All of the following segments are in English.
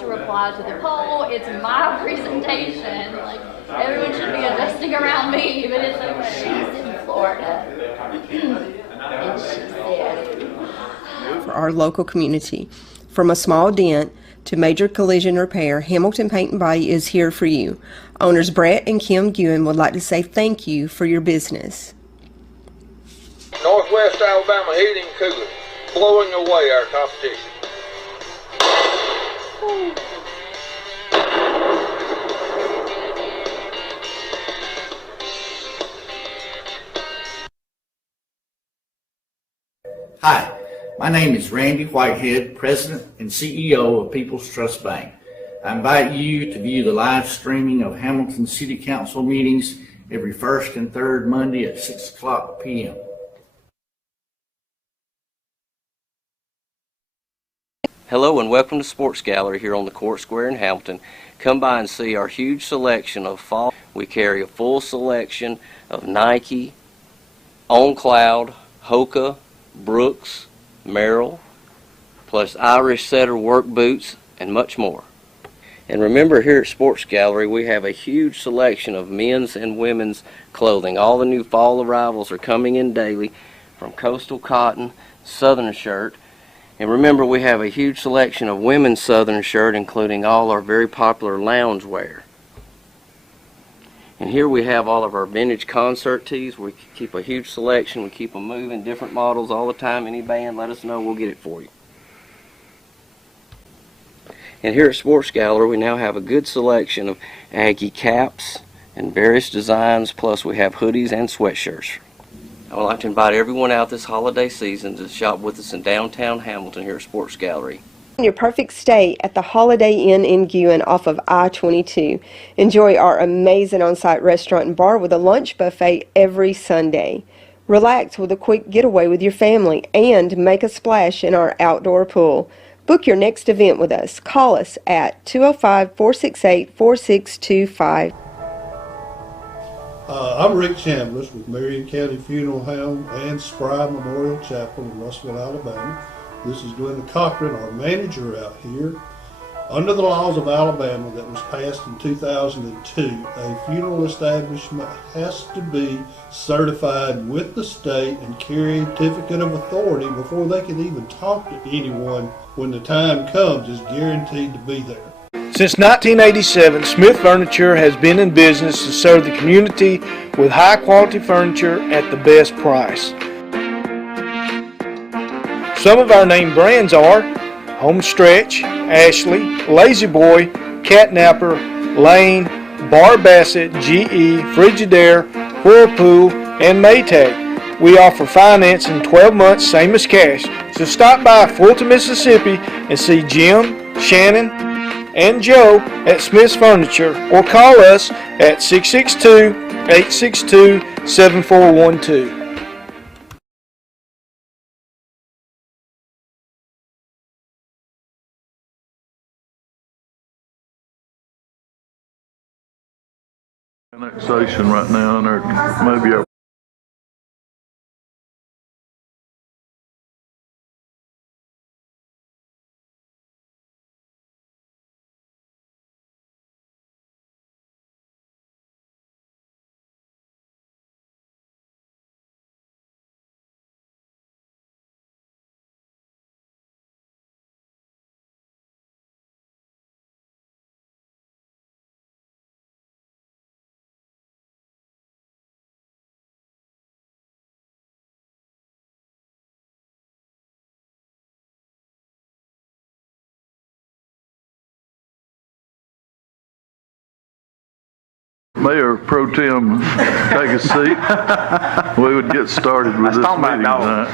to reply to the poll. It's my presentation. Like, everyone should be adjusting around me, but it's okay. She's in Florida. And she said, for our local community. From a small dent to major collision repair, Hamilton Paint and Body is here for you. Owners Brett and Kim Guin would like to say thank you for your business. Northwest Alabama Heating and Cooling, blowing away our competition. Hi, my name is Randy Whitehead, President and CEO of People's Trust Bank. I invite you to view the live streaming of Hamilton City Council meetings every first and third Monday at 6 o'clock p.m. Hello and welcome to Sports Gallery here on the Court Square in Hamilton. Come by and see our huge selection of fall. We carry a full selection of Nike, On Cloud, Hoka, Brooks, Merrill, plus Irish Setter work boots and much more. And remember, here at Sports Gallery we have a huge selection of men's and women's clothing. All the new fall arrivals are coming in daily, from coastal cotton, southern shirt. And remember, we have a huge selection of women's southern shirt, including all our very popular lounge wear. And here we have all of our vintage concert tees. We keep a huge selection. We keep them moving, different models all the time. Any band, let us know, we'll get it for you. And here at Sports Gallery, we now have a good selection of Aggie caps and various designs, plus we have hoodies and sweatshirts. I would like to invite everyone out this holiday season to shop with us in downtown Hamilton here at Sports Gallery. Your perfect stay at the Holiday Inn in Guin off of I-22. Enjoy our amazing on-site restaurant and bar with a lunch buffet every Sunday. Relax with a quick getaway with your family and make a splash in our outdoor pool. Book your next event with us. Call us at 205-468-4625. I'm Rick Chambliss with Marion County Funeral Home and Spry Memorial Chapel in Russellville, Alabama. This is Glenda Cochran, our manager out here. Under the laws of Alabama that was passed in 2002, a funeral establishment has to be certified with the state and carry a certificate of authority before they can even talk to anyone when the time comes. Is guaranteed to be there. Since 1987, Smith Furniture has been in business to serve the community with high-quality furniture at the best price. Some of our name brands are Homestretch, Ashley, Lazy Boy, Catnapper, Lane, Bar Bassett, GE, Frigidaire, Whirlpool, and Maytag. We offer finance in 12 months, same as cash. So stop by Fulton, Mississippi and see Jim, Shannon, and Joe at Smith's Furniture, or call us at 662-862-7412. Annexation right now, and maybe our Mayor Pro Tem take a seat. We would get started with this meeting tonight.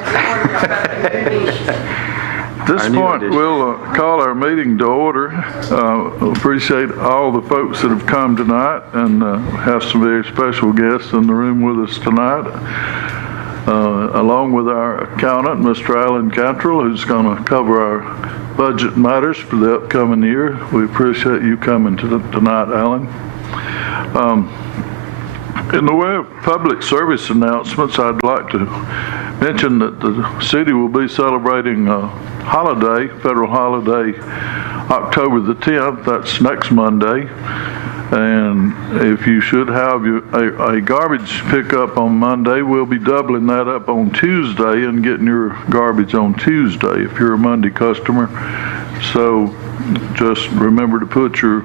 At this point, we'll call our meeting to order. Appreciate all the folks that have come tonight, and have some very special guests in the room with us tonight, along with our accountant, Mr. Alan Cantrell, who's going to cover our budget matters for the upcoming year. We appreciate you coming tonight, Alan. In the way of public service announcements, I'd like to mention that the city will be celebrating a holiday, federal holiday, October the 10th, that's next Monday. And if you should have a garbage pickup on Monday, we'll be doubling that up on Tuesday and getting your garbage on Tuesday if you're a Monday customer. So just remember to put your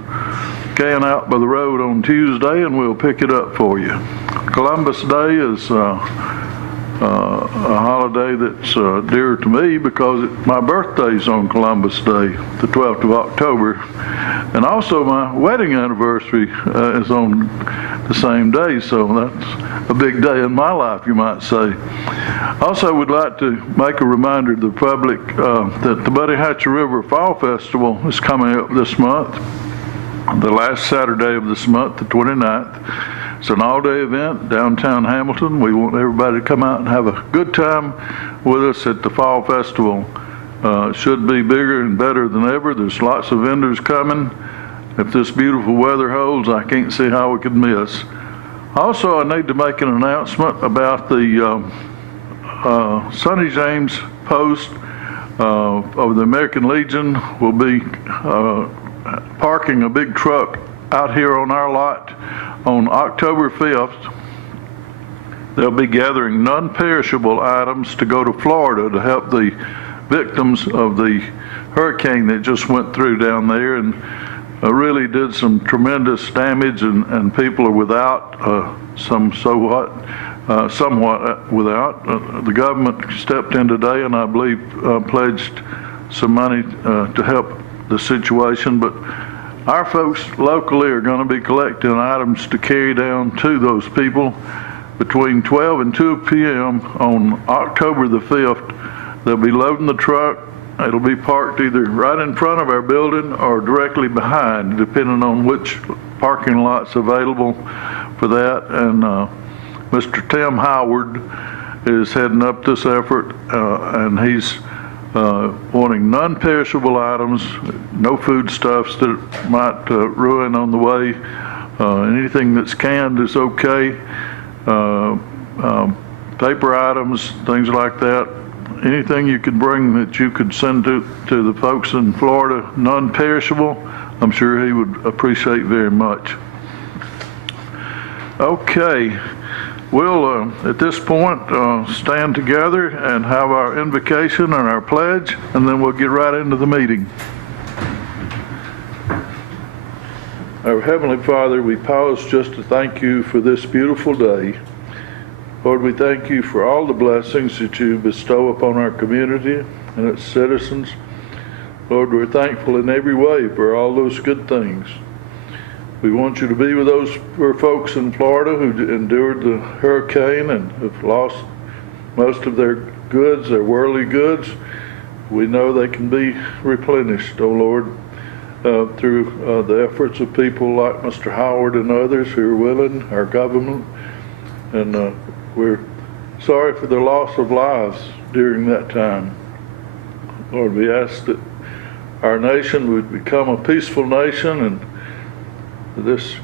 can out by the road on Tuesday and we'll pick it up for you. Columbus Day is a holiday that's dear to me because my birthday's on Columbus Day, the 12th of October. And also my wedding anniversary is on the same day, so that's a big day in my life, you might say. Also would like to make a reminder to the public that the Buddy Hatcher River Fall Festival is coming up this month, the last Saturday of this month, the 29th. It's an all-day event downtown Hamilton. We want everybody to come out and have a good time with us at the Fall Festival. It should be bigger and better than ever. There's lots of vendors coming. If this beautiful weather holds, I can't see how we could miss. Also, I need to make an announcement about the Sonny James Post of the American Legion will be parking a big truck out here on our lot on October 5th. They'll be gathering non-perishable items to go to Florida to help the victims of the hurricane that just went through down there and really did some tremendous damage, and people are without, somewhat without. The government stepped in today and I believe pledged some money to help the situation, but our folks locally are going to be collecting items to carry down to those people between 12 and 2 p.m. on October the 5th. They'll be loading the truck. It'll be parked either right in front of our building or directly behind, depending on which parking lot's available for that. And Mr. Tim Howard is heading up this effort, and he's wanting non-perishable items, no foodstuffs that might ruin on the way. Anything that's canned is okay. Paper items, things like that. Anything you could bring that you could send to the folks in Florida, non-perishable, I'm sure he would appreciate very much. Okay. We'll, at this point, stand together and have our invocation and our pledge, and then we'll get right into the meeting. Our Heavenly Father, we pause just to thank you for this beautiful day. Lord, we thank you for all the blessings that you bestow upon our community and its citizens. Lord, we're thankful in every way for all those good things. We want you to be with those poor folks in Florida who endured the hurricane and have lost most of their goods, their worldly goods. We know they can be replenished, oh Lord, through the efforts of people like Mr. Howard and others who are willing, our government. And we're sorry for the loss of lives during that time. Lord, we ask that our nation would become a peaceful nation, and this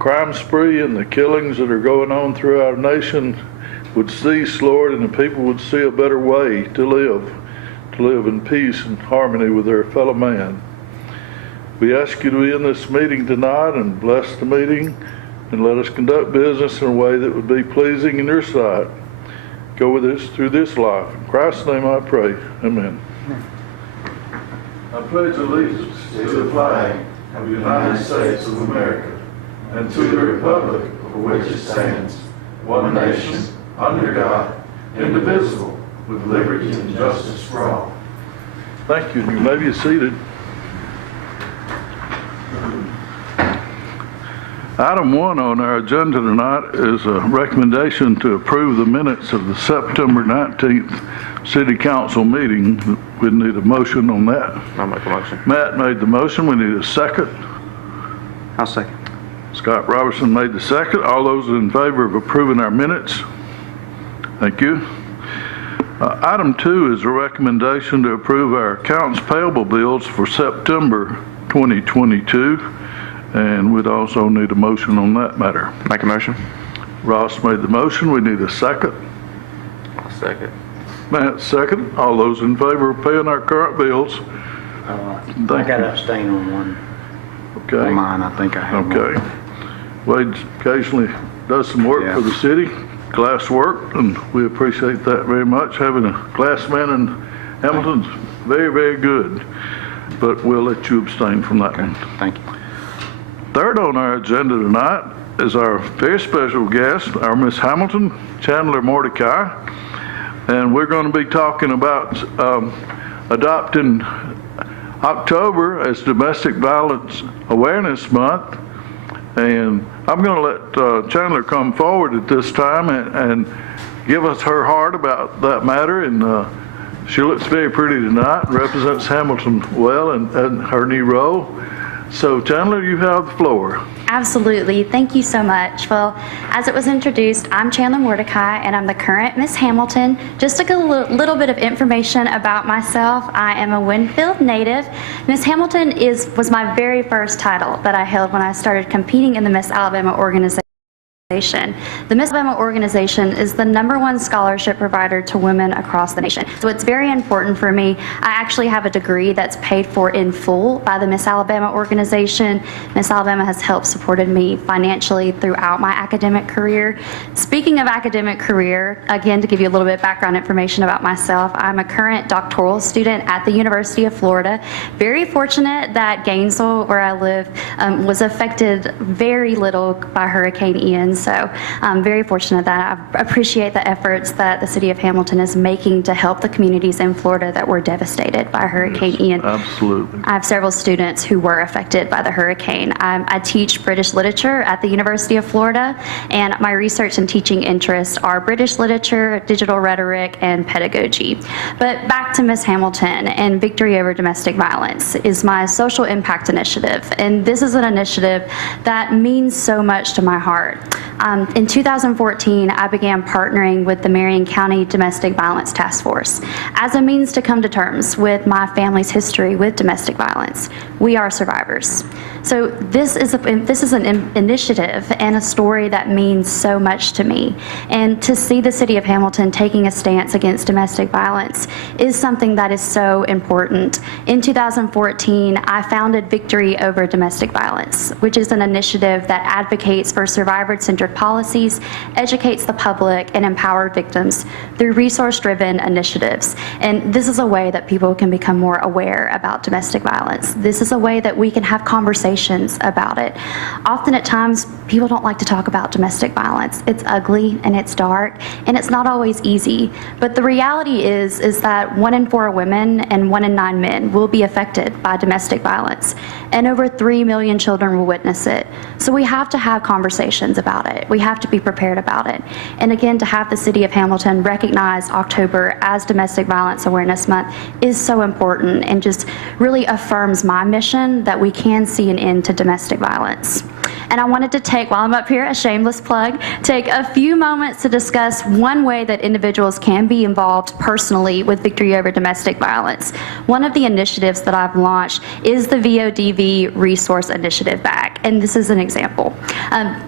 crime spree and the killings that are going on through our nation would cease, Lord, and the people would see a better way to live in peace and harmony with their fellow man. We ask you to be in this meeting tonight and bless the meeting and let us conduct business in a way that would be pleasing in your sight. Go with us through this life. In Christ's name I pray. Amen. I pledge allegiance to the flag of the United States of America and to the republic for which it stands, one nation, under God, indivisible, with liberty and justice for all. Thank you. You may be seated. Item 1 on our agenda tonight is a recommendation to approve the minutes of the September 19th City Council meeting. We need a motion on that. I'll make a motion. Matt made the motion. We need a second. I'll second. Scott Robertson made the second. All those in favor of approving our minutes? Thank you. Item 2 is a recommendation to approve our accounts payable bills for September 2022. And we'd also need a motion on that matter. Make a motion. Ross made the motion. We need a second. I'll second. Matt, second. All those in favor of paying our current bills? I got to abstain on one. Okay. On mine, I think I have one. Okay. Wade occasionally does some work for the city, class work, and we appreciate that very much. Having a classman in Hamilton's very, very good. But we'll let you abstain from that one. Thank you. Third on our agenda tonight is our very special guest, our Miss Hamilton, Chandler Mordecai. And we're going to be talking about adopting October as Domestic Violence Awareness Month. And I'm going to let Chandler come forward at this time and give us her heart about that matter. And she looks very pretty tonight, represents Hamilton well in her new role. So Chandler, you have the floor. Absolutely. Thank you so much. Well, as it was introduced, I'm Chandler Mordecai, and I'm the current Miss Hamilton. Just a little bit of information about myself. I am a Winfield native. Miss Hamilton was my very first title that I held when I started competing in the Miss Alabama organization. The Miss Alabama organization is the #1 scholarship provider to women across the nation. So it's very important for me. I actually have a degree that's paid for in full by the Miss Alabama organization. Miss Alabama has helped supported me financially throughout my academic career. Speaking of academic career, again, to give you a little bit of background information about myself, I'm a current doctoral student at the University of Florida. Very fortunate that Gainesville, where I live, was affected very little by Hurricane Ian. So I'm very fortunate that I appreciate the efforts that the city of Hamilton is making to help the communities in Florida that were devastated by Hurricane Ian. Absolutely. I have several students who were affected by the hurricane. I teach British literature at the University of Florida, and my research and teaching interests are British literature, digital rhetoric, and pedagogy. But back to Miss Hamilton, and Victory Over Domestic Violence is my social impact initiative, and this is an initiative that means so much to my heart. In 2014, I began partnering with the Marion County Domestic Violence Task Force as a means to come to terms with my family's history with domestic violence. We are survivors. So this is an initiative and a story that means so much to me. And to see the city of Hamilton taking a stance against domestic violence is something that is so important. In 2014, I founded Victory Over Domestic Violence, which is an initiative that advocates for survivor-centered policies, educates the public, and empowers victims through resource-driven initiatives. And this is a way that people can become more aware about domestic violence. This is a way that we can have conversations about it. Often at times, people don't like to talk about domestic violence. It's ugly and it's dark and it's not always easy. But the reality is that 1 in 4 women and 1 in 9 men will be affected by domestic violence. And over 3 million children will witness it. So we have to have conversations about it. We have to be prepared about it. And again, to have the city of Hamilton recognize October as Domestic Violence Awareness Month is so important and just really affirms my mission that we can see an end to domestic violence. And I wanted to take, while I'm up here, a shameless plug, take a few moments to discuss one way that individuals can be involved personally with Victory Over Domestic Violence. One of the initiatives that I've launched is the VODV Resource Initiative Bag, and this is an example.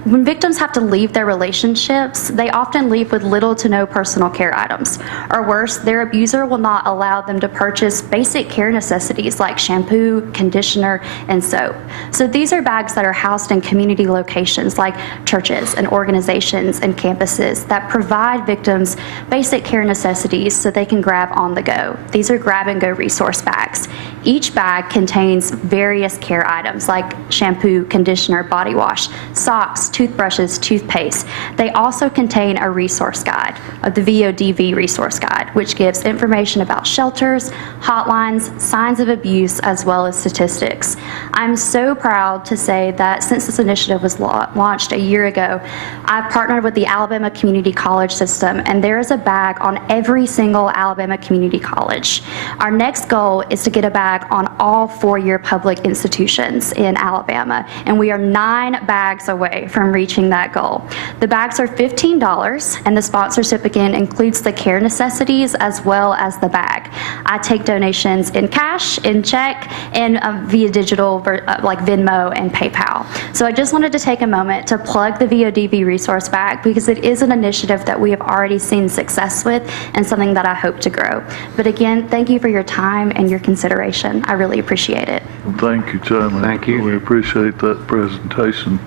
When victims have to leave their relationships, they often leave with little to no personal care items. Or worse, their abuser will not allow them to purchase basic care necessities like shampoo, conditioner, and soap. So these are bags that are housed in community locations like churches and organizations and campuses that provide victims basic care necessities so they can grab on the go. These are grab-and-go resource bags. Each bag contains various care items like shampoo, conditioner, body wash, socks, toothbrushes, toothpaste. They also contain a resource guide, the VODV resource guide, which gives information about shelters, hotlines, signs of abuse, as well as statistics. I'm so proud to say that since this initiative was launched a year ago, I've partnered with the Alabama Community College system, and there is a bag on every single Alabama community college. Our next goal is to get a bag on all 4-year public institutions in Alabama, and we are 9 bags away away from reaching that goal. The bags are $15, and the sponsorship again includes the care necessities as well as the bag. I take donations in cash, in check, and via digital like Venmo and PayPal. So I just wanted to take a moment to plug the VODV resource bag because it is an initiative that we have already seen success with and something that I hope to grow. But again, thank you for your time and your consideration. I really appreciate it. Thank you, Chairman. Thank you. We appreciate that presentation.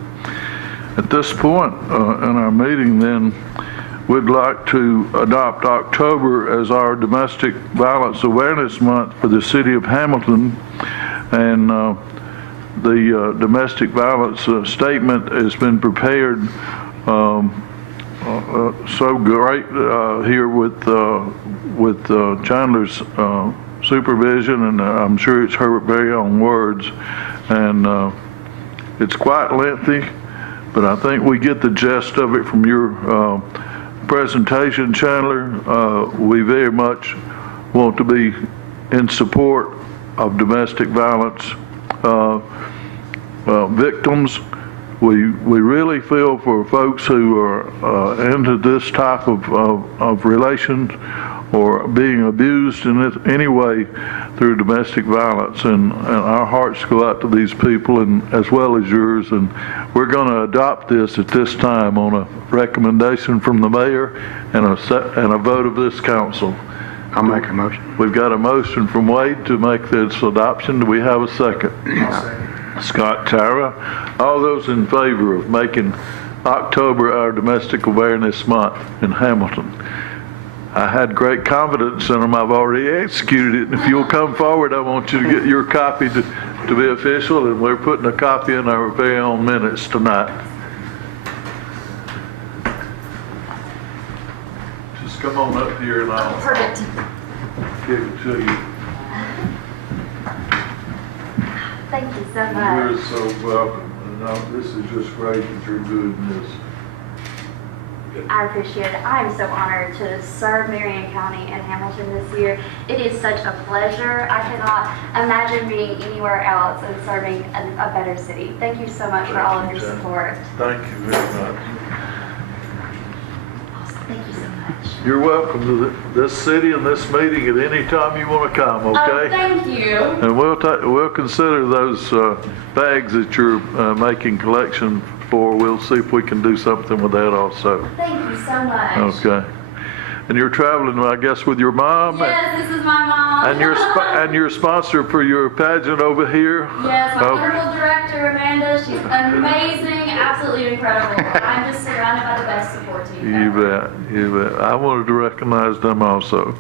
At this point in our meeting, then, we'd like to adopt October as our Domestic Violence Awareness Month for the City of Hamilton, and the domestic violence statement has been prepared so great here with Chandler's supervision, and I'm sure it's her very own words, and it's quite lengthy, but I think we get the gist of it from your presentation, Chandler. We very much want to be in support of domestic violence victims. We really feel for folks who are into this type of relations or being abused in any way through domestic violence, and our hearts go out to these people, and as well as yours, and we're going to adopt this at this time on a recommendation from the mayor and a vote of this council. I'll make a motion. We've got a motion from Wade to make this adoption. Do we have a second? Scott Tyra. All those in favor of making October our Domestic Awareness Month in Hamilton? I had great confidence in them. I've already executed it. If you'll come forward, I want you to get your copy to be official, and we're putting a copy in our very own minutes tonight. Just come on up here and I'll give it to you. Thank you so much. You're so welcome. And this is just great that you're doing this. I appreciate it. I am so honored to serve Marion County and Hamilton this year. It is such a pleasure. I cannot imagine being anywhere else and serving a better city. Thank you so much for all of your support. Thank you very much. Thank you so much. You're welcome to this city and this meeting at any time you want to come, okay? Oh, thank you. And we'll consider those bags that you're making collection for. We'll see if we can do something with that also. Thank you so much. Okay. And you're traveling, I guess, with your mom? Yes, this is my mom. And your sponsor for your pageant over here? Yes, my wonderful director, Amanda. She's amazing, absolutely incredible. I'm just surrounded by the best support team. You bet. I wanted to recognize them also.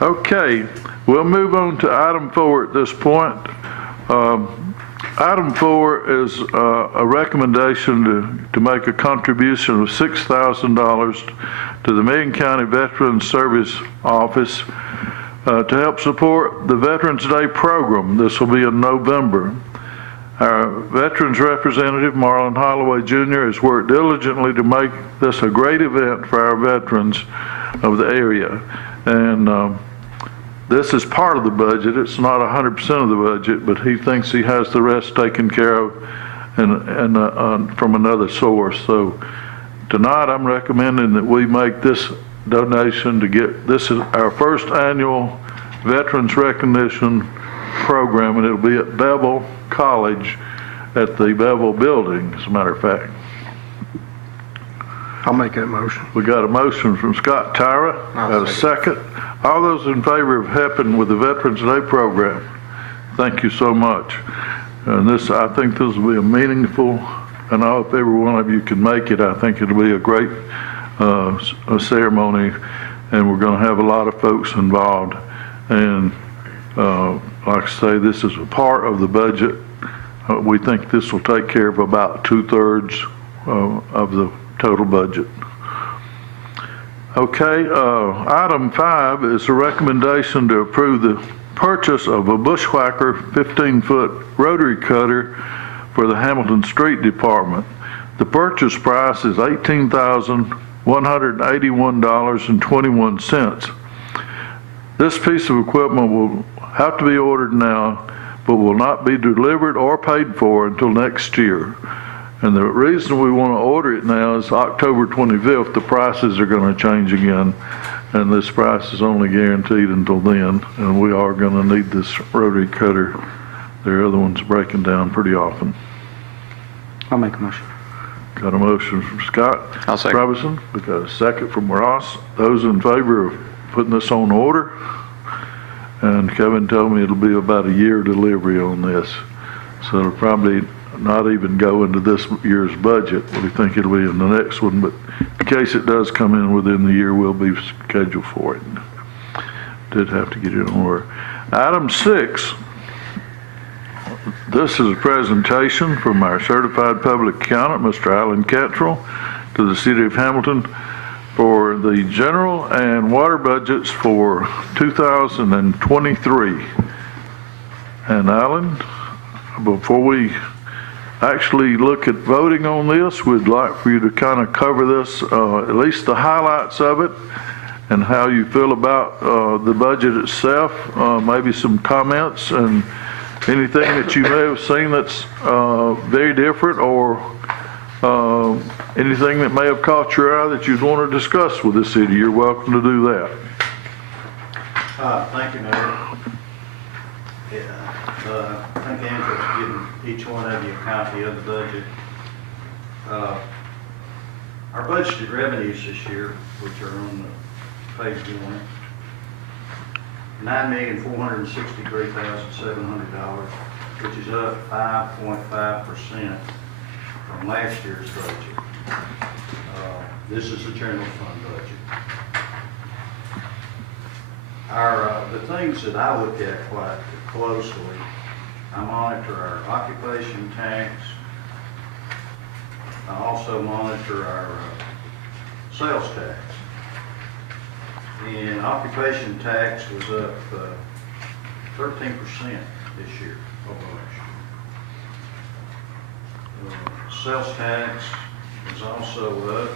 Okay, we'll move on to item 4 at this point. Item 4 is a recommendation to make a contribution of $6,000 to the Marion County Veterans Service Office to help support the Veterans Day program. This will be in November. Our Veterans Representative, Marlon Holloway Jr., has worked diligently to make this a great event for our veterans of the area. And this is part of the budget. It's not 100% of the budget, but he thinks he has the rest taken care of and from another source. So tonight I'm recommending that we make this donation to get, this is our first annual Veterans Recognition Program, and it'll be at Bevel College at the Bevel building, as a matter of fact. I'll make that motion. We got a motion from Scott Tyra. Got a second. All those in favor of helping with the Veterans Day program, thank you so much. And this, I think this will be a meaningful, and I hope every one of you can make it. I think it'll be a great a ceremony, and we're going to have a lot of folks involved. And like I say, this is a part of the budget. We think this will take care of about 2/3 of the total budget. Okay, item 5 is a recommendation to approve the purchase of a Bushwhacker 15-foot rotary cutter for the Hamilton Street Department. The purchase price is $18,181.21. This piece of equipment will have to be ordered now, but will not be delivered or paid for until next year. And the reason we want to order it now is October 25th, the prices are going to change again. And this price is only guaranteed until then. And we are going to need this rotary cutter. Their other one's breaking down pretty often. I'll make a motion. Got a motion from Scott I'll second. Robinson. We got a second from Ross. Those in favor of putting this on order? And Kevin told me it'll be about a year delivery on this. So it'll probably not even go into this year's budget. We think it'll be in the next one, but in case it does come in within the year, we'll be scheduled for it. Did have to get it on order. Item 6. This is a presentation from our certified public accountant, Mr. Alan Cantrell, to the City of Hamilton for the general and water budgets for 2023. And Alan, before we actually look at voting on this, we'd like for you to kind of cover this, at least the highlights of it, and how you feel about the budget itself, maybe some comments and anything that you may have seen that's very different, or anything that may have caught your eye that you'd want to discuss with the city. You're welcome to do that. Thank you, Mayor. I think Angela's given each one of you a copy of the budget. Our budgeted revenues this year, which are on page 1, $9,463,700, which is up 5.5% from last year's budget. This is the general fund budget. The things that I look at quite closely, I monitor our occupation tax. I also monitor our sales tax. And occupation tax was up 13% this year over last year. Sales tax was also up,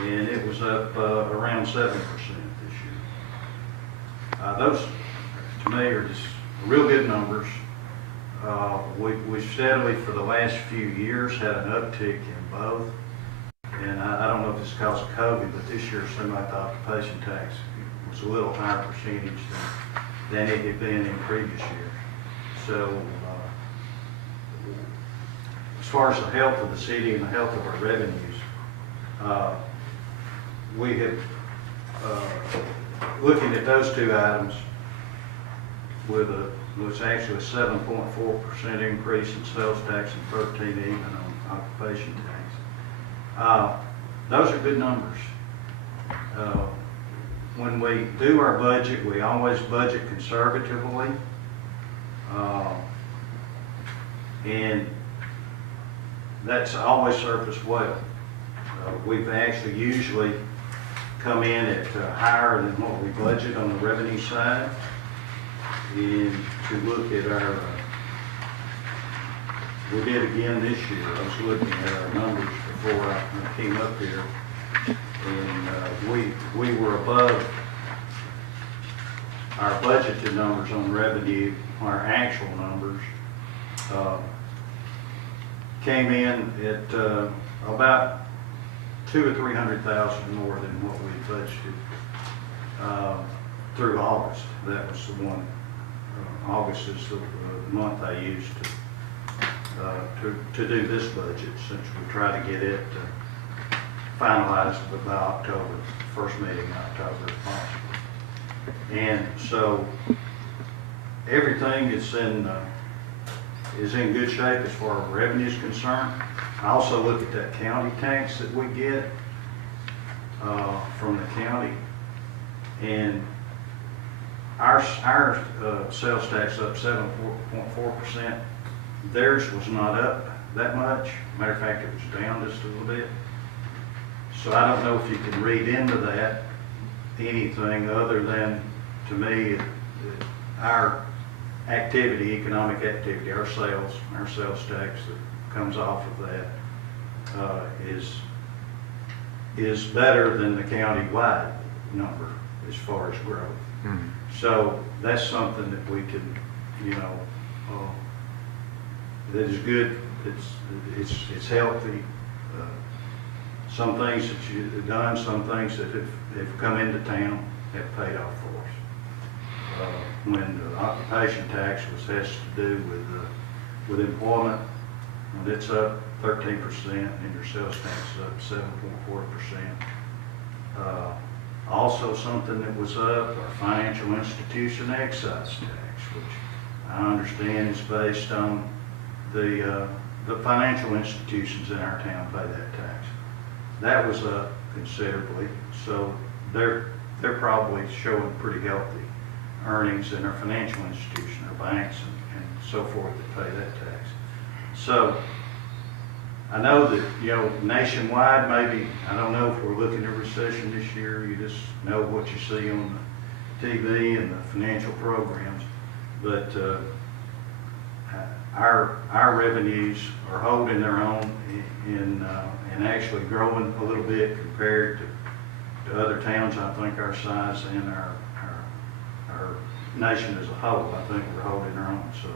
and it was up around 7% this year. Those, to me, are just real good numbers. We steadily, for the last few years, had an uptick in both. And I don't know if it's because of COVID, but this year it seemed like the occupation tax was a little higher percentage than it had been in previous years. So as far as the health of the city and the health of our revenues, we have, looking at those two items, was actually a 7.4% increase in sales tax and 13 even on occupation tax. Those are good numbers. When we do our budget, we always budget conservatively. And that's always served us well. We've actually usually come in at higher than what we budget on the revenue side. And to look at our, we did again this year. I was looking at our numbers before I came up here, and we were above our budgeted numbers on revenue. Our actual numbers came in at about $200,000 or $300,000 more than what we budgeted through August. That was the one. August is the month I used to do this budget, since we try to get it finalized by October, first meeting in October if possible. And so everything is in good shape as far as revenue is concerned. I also look at that county tax that we get from the county, and our sales tax up 7.4%. Theirs was not up that much. Matter of fact, it was down just a little bit. So I don't know if you can read into that anything other than, to me, our activity, economic activity, our sales tax that comes off of that is better than the county-wide number as far as growth. Mm-hmm. So that's something that we can, that is good. It's healthy. Some things that you've done, some things that have come into town have paid off for us. When the occupation tax has to do with employment, when it's up 13% and your sales tax is up 7.4%. Also something that was up, our financial institution excise tax, which I understand is based on the financial institutions in our town pay that tax. That was up considerably, so they're probably showing pretty healthy earnings in our financial institution, our banks and so forth that pay that tax. So I know that, nationwide, maybe, I don't know if we're looking at a recession this year. You just know what you see on the TV and the financial programs. But our revenues are holding their own and actually growing a little bit compared to other towns, I think, our size and our nation as a whole. I think we're holding our own. So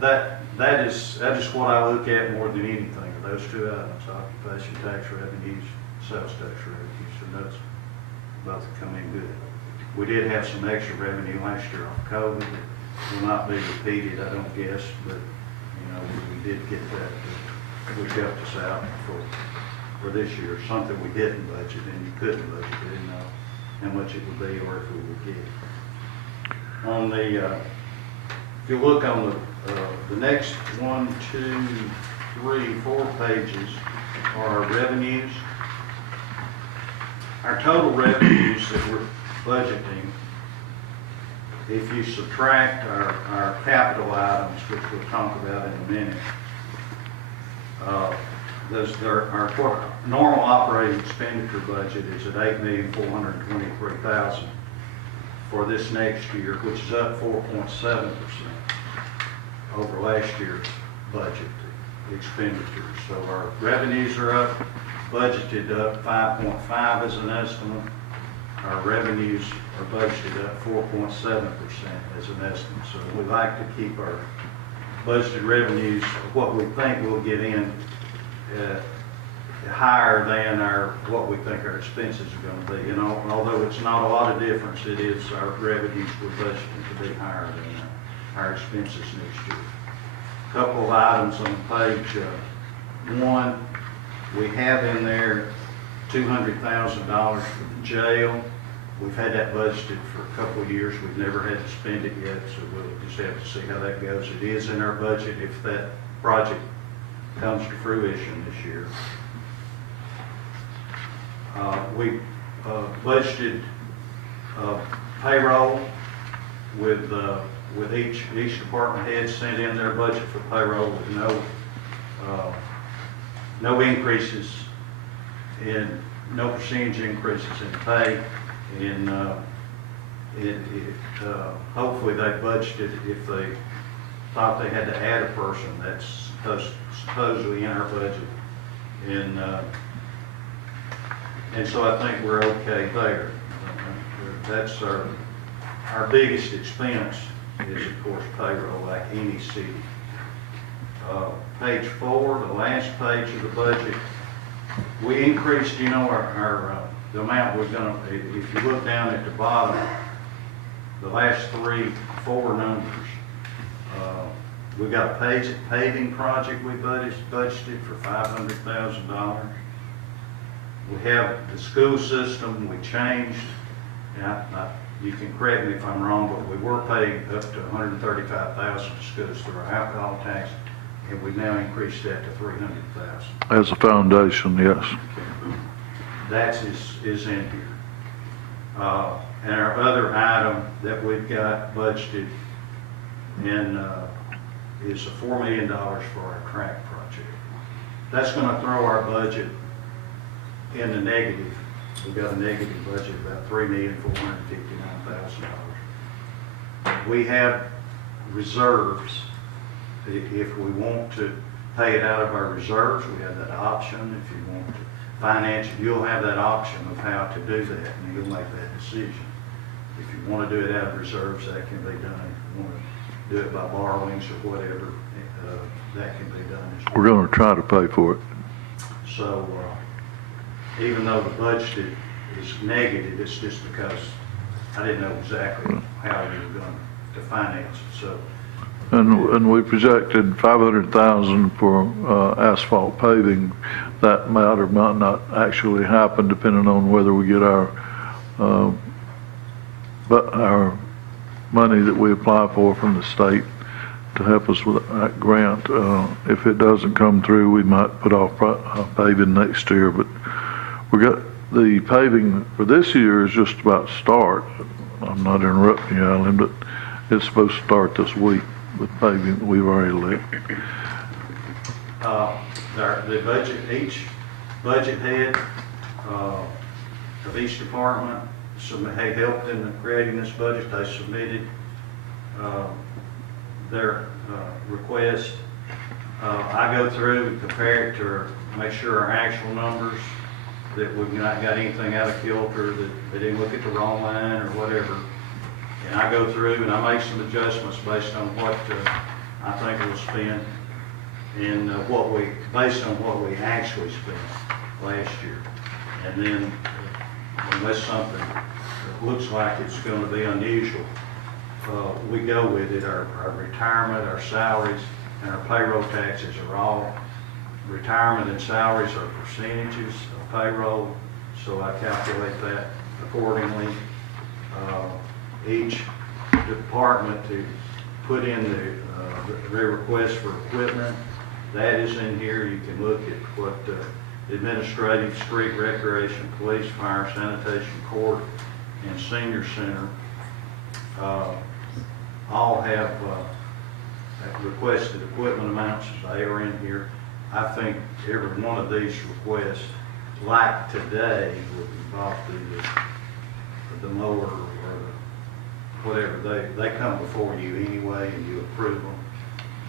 that is what I look at more than anything. Those two items: occupation tax revenues, sales tax revenues, and those both come in good. We did have some extra revenue last year off COVID. It will not be repeated, I don't guess, but we did get that, which helped us out for this year. Something we didn't budget, and you couldn't budget. We didn't know how much it would be or if we would get. On the, if you look on the next 1, 2, 3, 4 pages are our revenues. Our total revenues that we're budgeting, if you subtract our capital items, which we'll talk about in a minute, our normal operating expenditure budget is at $8,423,000 for this next year, which is up 4.7% over last year's budget expenditures. So our revenues are up, budgeted up 5.5 as an estimate. Our revenues are budgeted up 4.7% as an estimate. So we like to keep our budgeted revenues, what we think we'll get in, higher than what we think our expenses are going to be. Although it's not a lot of difference, it is our revenues we're budgeting to be higher than our expenses next year. A couple of items on page 1. We have in there $200,000 for the jail. We've had that budgeted for a couple of years. We've never had to spend it yet, so we'll just have to see how that goes. It is in our budget if that project comes to fruition this year. We budgeted payroll with each department head sent in their budget for payroll with no increases no percentage increases in pay, and hopefully they budgeted if they thought they had to add a person. That's supposedly in our budget, and so I think we're okay there. That's our biggest expense is, of course, payroll, like any city. Page 4, the last page of the budget, we increased, the amount we're going to, if you look down at the bottom, the last 4 numbers, we got a paving project we budgeted for $500,000. We have the school system we changed. You can correct me if I'm wrong, but we were paying up to $135,000 to schools through our alcohol tax, and we've now increased that to $300,000. As a foundation, yes. Okay. That is in here. And our other item that we've got budgeted in is $4 million for our track project. That's going to throw our budget in the negative. We've got a negative budget of about $3,459,000. We have reserves. If we want to pay it out of our reserves, we have that option. If you want to finance it, you'll have that option of how to do that, and you'll make that decision. If you want to do it out of reserves, that can be done. If you want to do it by borrowings or whatever, that can be done as well. We're going to try to pay for it. So, even though the budget is negative, it's just because I didn't know exactly how you were going to finance it, so. And we projected 500,000 for asphalt paving. That might or might not actually happen depending on whether we get our money that we apply for from the state to help us with that grant. If it doesn't come through, we might put off paving next year. But we got the paving for this year is just about to start. I'm not interrupting you, Alan, but it's supposed to start this week with paving that we've already let. The budget, each budget head of each department helped in creating this budget. They submitted their request. I go through and compare it to make sure our actual numbers, that we've not got anything out of kilter, that they didn't look at the wrong line or whatever. And I go through and I make some adjustments based on what I think we'll spend and based on what we actually spent last year. And then unless something looks like it's going to be unusual, we go with it. Our retirement, our salaries, and our payroll taxes are all, retirement and salaries are percentages of payroll, so I calculate that accordingly. Each department to put in their request for equipment, that is in here. You can look at what administrative, street, recreation, police, fire, sanitation, court, and senior center all have requested equipment amounts. They are in here. I think every one of these requests, like today, would involve the mower or whatever. They come before you anyway and you approve them.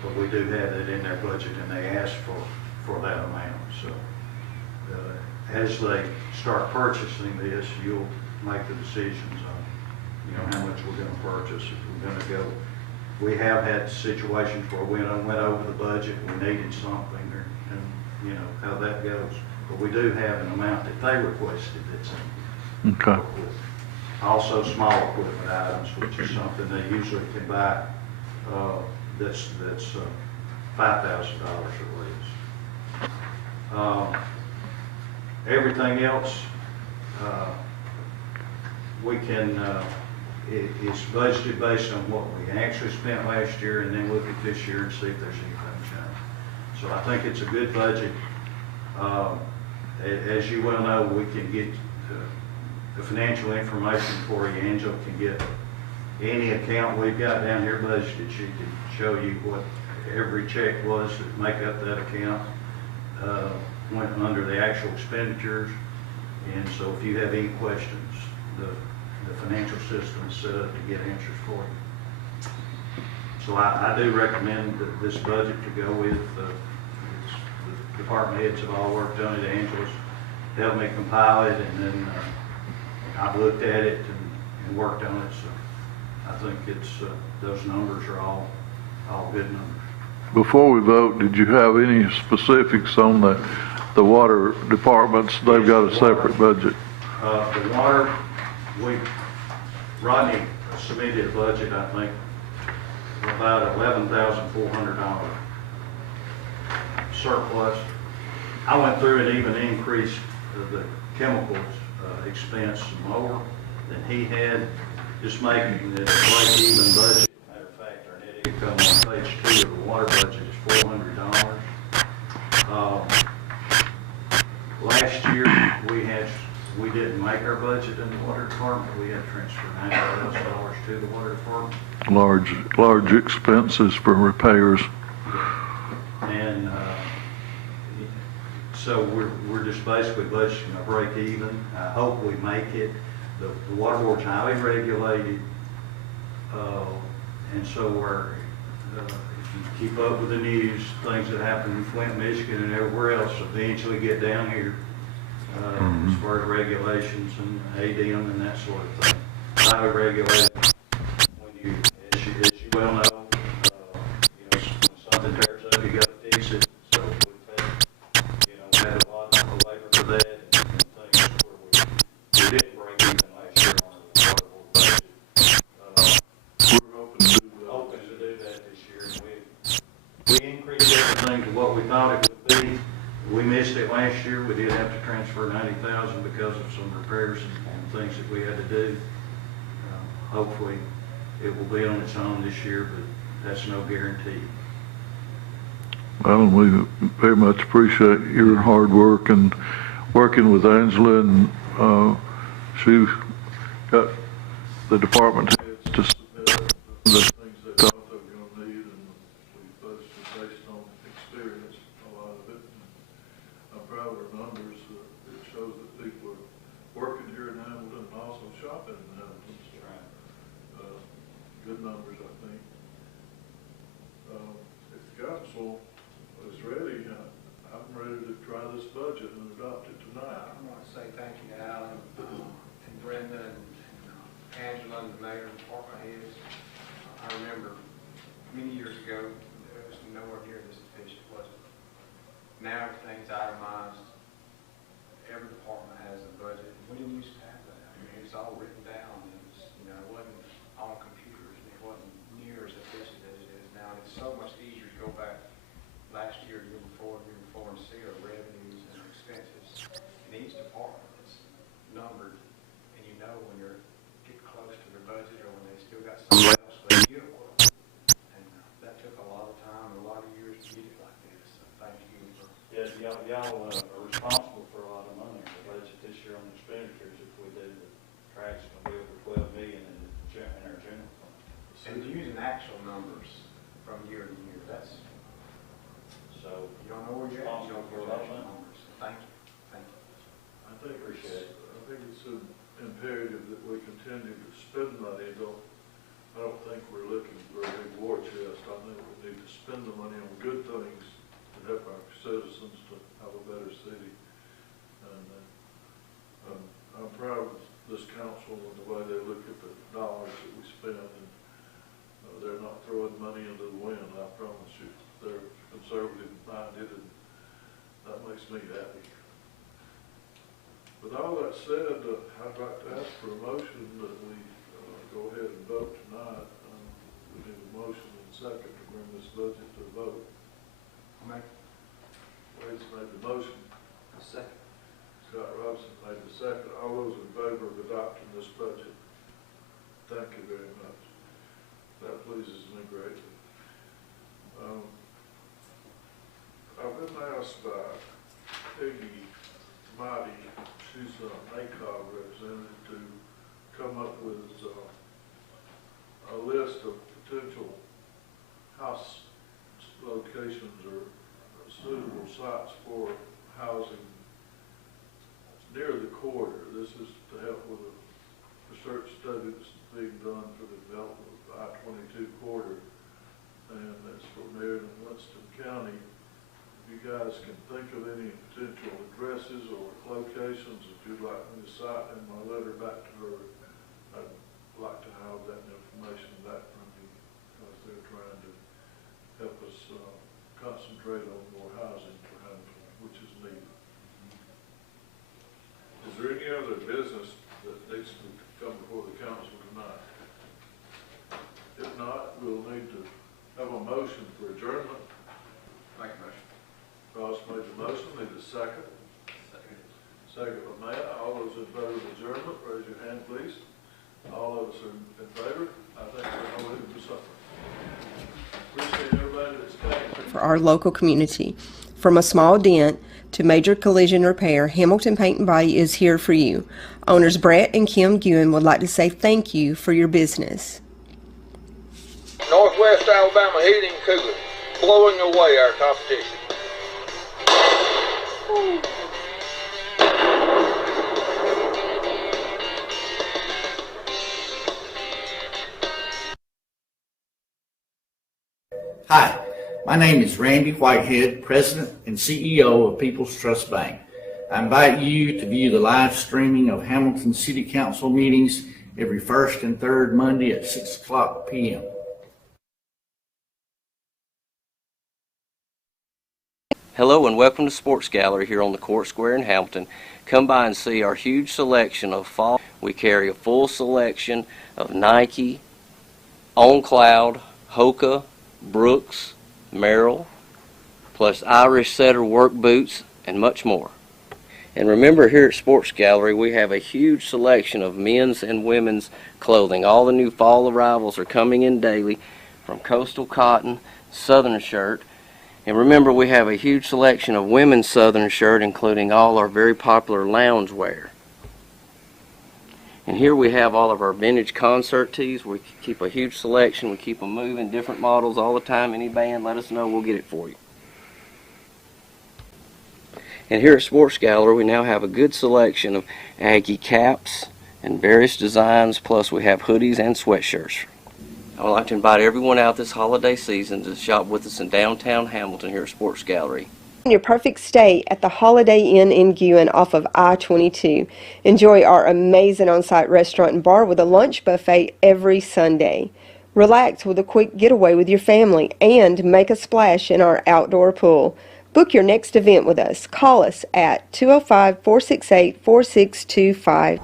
But we do have that in their budget and they ask for that amount. So as they start purchasing this, you'll make the decisions on how much we're going to purchase. If we're going to go, we have had situations where we went over the budget, we needed something, and how that goes. But we do have an amount that they requested that's in. Okay. Also small equipment items, which is something they usually can buy, that's $5,000 at least. Everything else, we can, it's budgeted based on what we actually spent last year and then look at this year and see if there's anything changed. So I think it's a good budget. As you well know, we can get the financial information for you. Angela can get any account we've got down here budgeted. She can show you what every check was that make up that account, went under the actual expenditures. And so if you have any questions, the financial system is set up to get answers for you. So I do recommend this budget to go with. The department heads have all worked on it. Angela's helped me compile it, and then I've looked at it and worked on it. So I think it's those numbers are all good numbers. Before we vote, did you have any specifics on the water departments? They've got a separate budget. The water, Rodney submitted a budget, I think, about $11,400 surplus. I went through and even increased the chemicals expense more than he had, just making it a break-even budget. Matter of fact, our net income on page 2 of the water budget is $400. Last year, we didn't make our budget in the water department. We had to transfer $9,000 to the water department. Large expenses for repairs. And so we're just basically budgeting a break even. I hope we make it. The water board's highly regulated, and so if you keep up with the news, things that happen in Flint, Michigan, and everywhere else eventually get down here. As far as regulations and ADM and that sort of thing. Highly regulated. As you well know, increased everything to what we thought it would be. We missed it last year. We did have to transfer 90,000 because of some repairs and things that we had to do. Hopefully, it will be on its own this year, but that's no guarantee. Well, we very much appreciate your hard work and working with Angela, and she got the department heads to submit the things they thought they were going to need, and we budgeted based on experience, a lot of it. And I'm proud of our numbers. It shows that people are working here in Hamilton and also shopping in Hamilton. Good numbers, I think. If the council is ready, I'm ready to try this budget and adopt it tonight. I want to say thank you to Alan and Brenda and Angela and the mayor and department heads. I remember many years ago, it was nowhere near this efficient, was it? Now everything's itemized. Every department has a budget. We didn't used to have that. I mean, it's all written down. And it's, it wasn't on computers, and it wasn't near as efficient as it is now. And it's so much easier to go back last year, year before, and see our revenues and our expenses. And each department is numbered, and you know when you're getting close to their budget or when they still got something else they get for. And that took a lot of time and a lot of years to get it like this. So thank you for. Yeah, y'all are responsible for a lot of money in the budget this year on expenditures. If we do, the track's going to be over 12 million in our general fund. And using actual numbers from year to year, that's, So you don't know where you're at, you don't for a use lot of actual money. numbers. Thank you. Thank you. I think it's imperative that we continue to spend money. I don't think we're looking for a big war chest. I think we need to spend the money on good things to help our citizens to have a better city. And I'm proud of this council and the way they look at the dollars that we spend. And they're not throwing money into the wind, I promise you. They're conservative minded, and that makes me happy. With all that said, I'd like to ask for a motion that we go ahead and vote tonight. We need a motion and second to bring this budget to a vote. Wade's made the motion. Second. Scott Robinson made the second. All those in favor of adopting this budget? Thank you very much. That pleases me greatly. I've been asked by Peggy Mighty, she's a NACOG representative, to come up with a list of potential house locations or suitable sites for housing near the corridor. This is to help with a research study that's being done for the development of the I-22 corridor, and it's for Marion and Winston County. If you guys can think of any potential addresses or locations that you'd like me to cite in my letter back to her, I'd like to have that information back from you, because they're trying to help us concentrate on more housing for Hamilton, which is needed. Is there any other business that needs to come before the council tonight? If not, we'll need to have a motion for adjournment. Make a motion. Ross made the motion, need a second. Second by Matt. All those in favor of adjournment, raise your hand, please. All of us are in favor. I think we're all ready for supper. Appreciate everybody that's came. For our local community. From a small dent to major collision repair, Hamilton Paint and Body is here for you. Owners Brett and Kim Guin would like to say thank you for your business. Northwest Alabama Heating and Cooling, blowing away our competition. Hi, my name is Randy Whitehead, President and CEO of People's Trust Bank. I invite you to view the live streaming of Hamilton City Council meetings every first and third Monday at 6 o'clock p.m. Hello and welcome to Sports Gallery here on the Court Square in Hamilton. Come by and see our huge selection of fall. We carry a full selection of Nike, On Cloud, Hoka, Brooks, Merrill, plus Irish setter work boots, and much more. And remember, here at Sports Gallery, we have a huge selection of men's and women's clothing. All the new fall arrivals are coming in daily, from coastal cotton, southern shirt. And remember, we have a huge selection of women's southern shirt, including all our very popular lounge wear. And here we have all of our vintage concert tees. We keep a huge selection. We keep them moving, different models all the time. Any band, let us know, we'll get it for you. And here at Sports Gallery, we now have a good selection of Aggie caps and various designs, plus we have hoodies and sweatshirts. I would like to invite everyone out this holiday season to shop with us in downtown Hamilton here at Sports Gallery. Your perfect stay at the Holiday Inn in Guin off of I-22. Enjoy our amazing on-site restaurant and bar with a lunch buffet every Sunday. Relax with a quick getaway with your family and make a splash in our outdoor pool. Book your next event with us. Call us at 205-468-4625.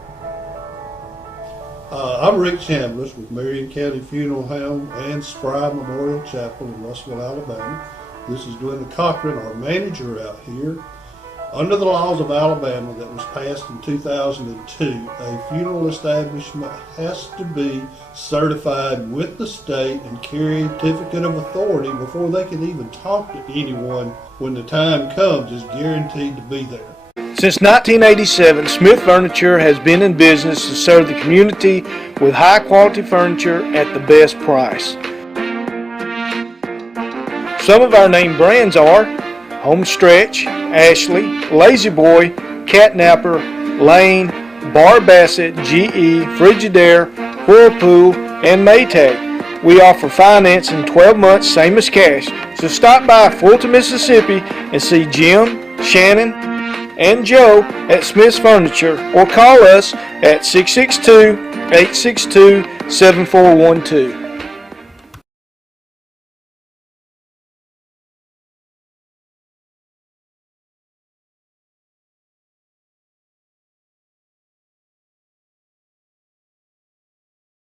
I'm Rick Chambliss with Marion County Funeral Home and Spry Memorial Chapel in Russellville, Alabama. This is Glenn Cochran, our manager out here. Under the laws of Alabama that was passed in 2002, a funeral establishment has to be certified with the state and carry a certificate of authority before they can even talk to anyone when the time comes is guaranteed to be there. Since 1987, Smith Furniture has been in business to serve the community with high-quality furniture at the best price. Some of our name brands are Homestretch, Ashley, Lazy Boy, Catnapper, Lane, Bar Bassett, GE, Frigidaire, Whirlpool, and Maytag. We offer finance in 12 months, same as cash. So stop by Fulton, Mississippi and see Jim, Shannon, and Joe at Smith's Furniture, or call us at 662-862-7412.